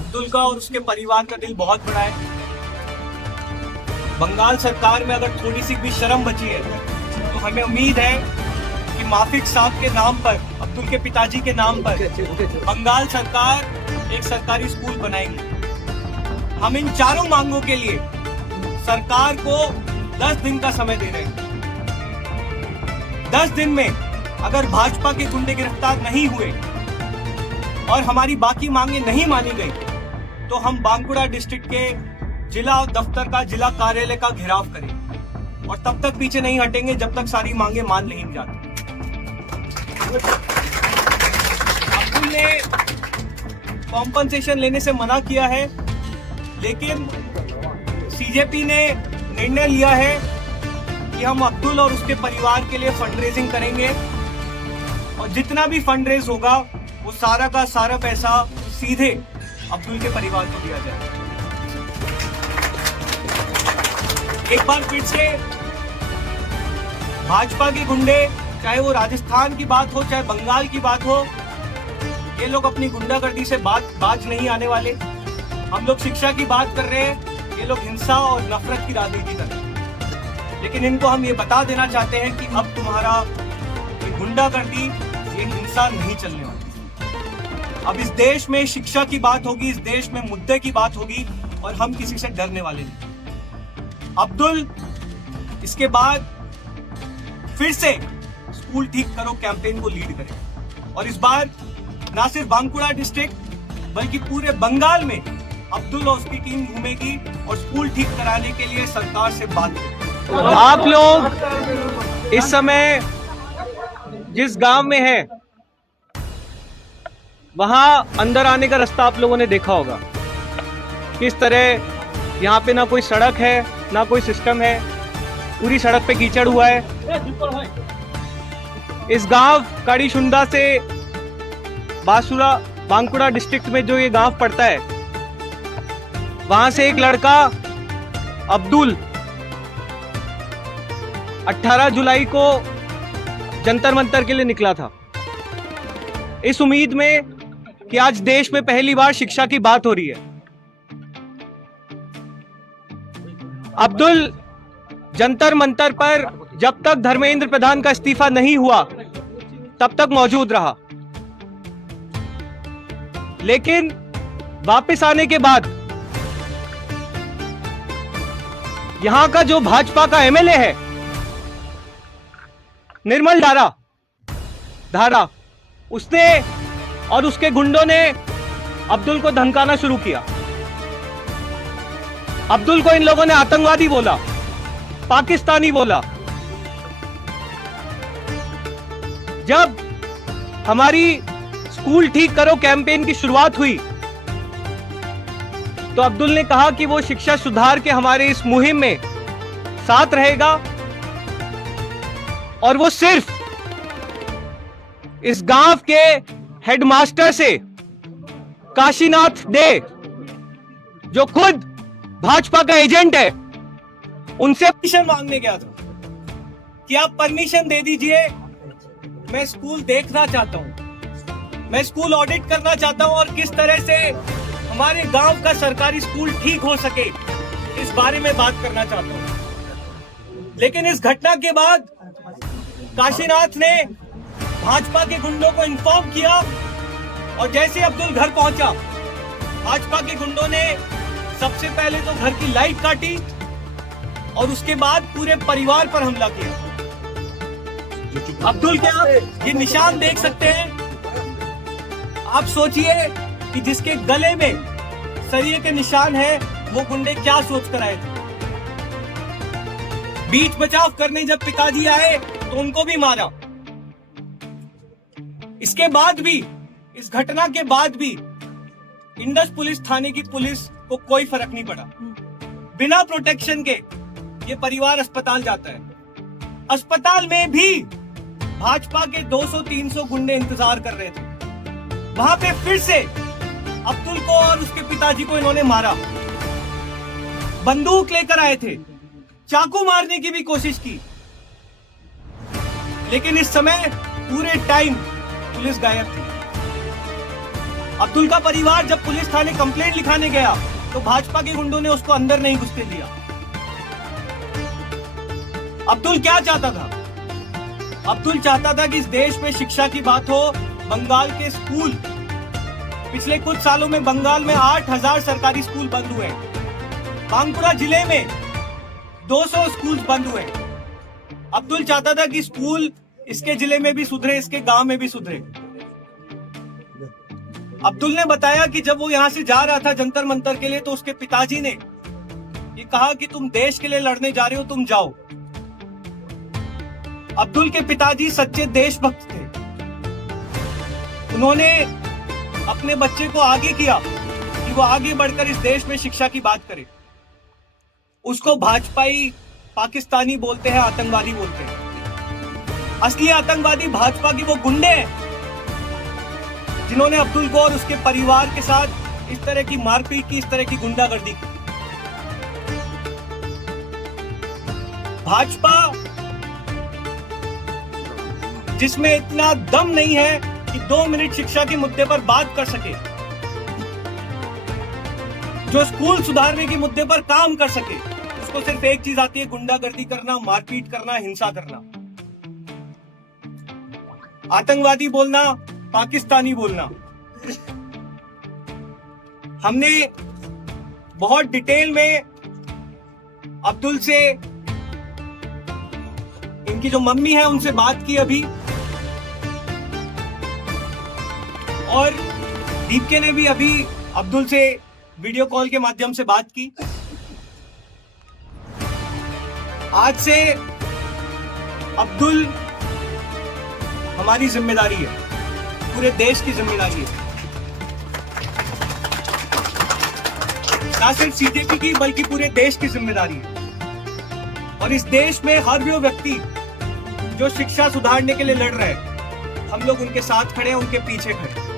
अब्दुल का और उसके परिवार का दिल बहुत बड़ा है। बंगाल सरकार में अगर थोड़ी सी भी शर्म बची है तो हमें उम्मीद है कि माफिक साहब के नाम पर, अब्दुल के पिताजी के नाम पर बंगाल सरकार एक सरकारी स्कूल बनाएगी। हम इन चारों मांगों के लिए सरकार को 10 दिन का समय दे रहे हैं। 10 दिन में अगर भाजपा के गुंडे गिरफ्तार नहीं हुए और हमारी बाकी मांगे नहीं मानी गई तो हम बांकुड़ा डिस्ट्रिक्ट के जिला दफ्तर का, जिला कार्यालय का घेराव करेंगे और तब तक पीछे नहीं हटेंगे जब तक सारी मांगे मान नहीं जाती। अब्दुल ने कॉम्पनसेशन लेने से मना किया है, लेकिन सीजेपी ने निर्णय लिया है कि हम अब्दुल और उसके परिवार के लिए फंड रेजिंग करेंगे और जितना भी फंड रेज होगा वो सारा का सारा पैसा सीधे अब्दुल के परिवार को दिया जाए। एक बार फिर से भाजपा के गुंडे, चाहे वो राजस्थान की बात हो चाहे बंगाल की बात हो, ये लोग अपनी गुंडागर्दी से बाज नहीं आने वाले। हम लोग शिक्षा की बात कर रहे हैं, ये लोग हिंसा और नफरत की राजनीति कर रहे हैं। लेकिन इनको हम ये बता देना चाहते हैं कि अब तुम्हारा ये गुंडागर्दी, ये हिंसा नहीं चलने वाली। अब इस देश में शिक्षा की बात होगी, इस देश में मुद्दे की बात होगी और हम किसी से डरने वाले नहीं। अब्दुल इसके बाद फिर से स्कूल ठीक करो कैंपेन को लीड करें और इस बार ना सिर्फ बांकुड़ा डिस्ट्रिक्ट बल्कि पूरे बंगाल में अब्दुल और उसकी टीम घूमेगी और स्कूल ठीक कराने के लिए सरकार से बात करेगी। आप लोग इस समय जिस गांव में हैं वहां अंदर आने का रास्ता आप लोगों ने देखा होगा। किस तरह यहाँ पे ना कोई सड़क है ना कोई सिस्टम है, पूरी सड़क पे कीचड़ हुआ है। इस गांव काड़ीशुंदा से बांसुरा बांकुड़ा डिस्ट्रिक्ट में जो ये गांव पड़ता है, वहां से एक लड़का अब्दुल 18 जुलाई को जंतर मंतर के लिए निकला था, इस उम्मीद में कि आज देश में पहली बार शिक्षा की बात हो रही है। अब्दुल जंतर मंतर पर जब तक धर्मेंद्र प्रधान का इस्तीफा नहीं हुआ तब तक मौजूद रहा, लेकिन वापस आने के बाद यहां का जो भाजपा का एमएलए है निर्मल धारा, उसने और उसके गुंडों ने अब्दुल को धमकाना शुरू किया। अब्दुल को इन लोगों ने आतंकवादी बोला, पाकिस्तानी बोला। जब हमारी स्कूल ठीक करो कैंपेन की शुरुआत हुई तो अब्दुल ने कहा कि वो शिक्षा सुधार के हमारे इस मुहिम में साथ रहेगा और वो सिर्फ इस गांव के हेडमास्टर से काशीनाथ डे, जो खुद भाजपा का एजेंट है, उनसे परमिशन मांगने गया था कि आप परमिशन दे दीजिए, मैं स्कूल देखना चाहता हूं, मैं स्कूल ऑडिट करना चाहता हूं और किस तरह से हमारे गांव का सरकारी स्कूल ठीक हो सके इस बारे में बात करना चाहता हूं। लेकिन इस घटना के बाद काशीनाथ ने भाजपा के गुंडों को इन्फॉर्म किया और जैसे अब्दुल घर पहुंचा, भाजपा के गुंडों ने सबसे पहले तो घर की लाइट काटी और उसके बाद पूरे परिवार पर हमला किया। अब्दुल के आप ये निशान देख सकते हैं। आप सोचिए कि जिसके गले में सरिये के निशान है वो गुंडे क्या सोच कर आए थे। बीच बचाव करने जब पिताजी आए तो उनको भी मारा। इसके बाद भी, इस घटना के बाद भी इंडस पुलिस थाने की पुलिस को कोई फर्क नहीं पड़ा। बिना प्रोटेक्शन के ये परिवार अस्पताल जाता है। अस्पताल में भी भाजपा के 200-300 गुंडे इंतजार कर रहे थे। वहां पे फिर से अब्दुल को और उसके पिताजी को इन्होंने मारा। बंदूक लेकर आए थे, चाकू मारने की भी कोशिश की, लेकिन इस समय पूरे टाइम पुलिस गायब थी। अब्दुल का परिवार जब पुलिस थाने कंप्लेंट लिखाने गया तो भाजपा के गुंडों ने उसको अंदर नहीं घुसने दिया। अब्दुल क्या चाहता था? अब्दुल चाहता था कि इस देश में शिक्षा की बात हो। बंगाल के स्कूल, पिछले कुछ सालों में बंगाल में 8,000 सरकारी स्कूल बंद हुए। बांकुड़ा जिले में 200 स्कूल बंद हुए। अब्दुल चाहता था कि स्कूल इसके जिले में भी सुधरे, इसके गांव में भी सुधरे। अब्दुल ने बताया कि जब वो यहां से जा रहा था जंतर मंतर के लिए तो उसके पिताजी ने ये कहा कि तुम देश के लिए लड़ने जा रहे हो, तुम जाओ। अब्दुल के पिताजी सच्चे देशभक्त थे। उन्होंने अपने बच्चे को आगे किया कि वो आगे बढ़कर इस देश में शिक्षा की बात करे। उसको भाजपाई पाकिस्तानी बोलते हैं, आतंकवादी बोलते हैं। असली आतंकवादी भाजपा की वो गुंडे हैं जिन्होंने अब्दुल को और उसके परिवार के साथ इस तरह की मारपीट की, इस तरह की गुंडागर्दी की। भाजपा जिसमें इतना दम नहीं है कि 2 मिनट शिक्षा के मुद्दे पर बात कर सके, जो स्कूल सुधारने के मुद्दे पर काम कर सके, उसको सिर्फ एक चीज आती है, गुंडागर्दी करना, मारपीट करना, हिंसा करना, आतंकवादी बोलना, पाकिस्तानी बोलना। हमने बहुत डिटेल में अब्दुल से, इनकी जो मम्मी है उनसे बात की अभी, और दीपके ने भी अभी अब्दुल से वीडियो कॉल के माध्यम से बात की। आज से अब्दुल हमारी जिम्मेदारी है, पूरे देश की जिम्मेदारी है, ना सिर्फ सीजेपी की बल्कि पूरे देश की जिम्मेदारी है। और इस देश में हर वो व्यक्ति जो शिक्षा सुधारने के लिए लड़ रहे हैं, हम लोग उनके साथ खड़े हैं, उनके पीछे खड़े हैं।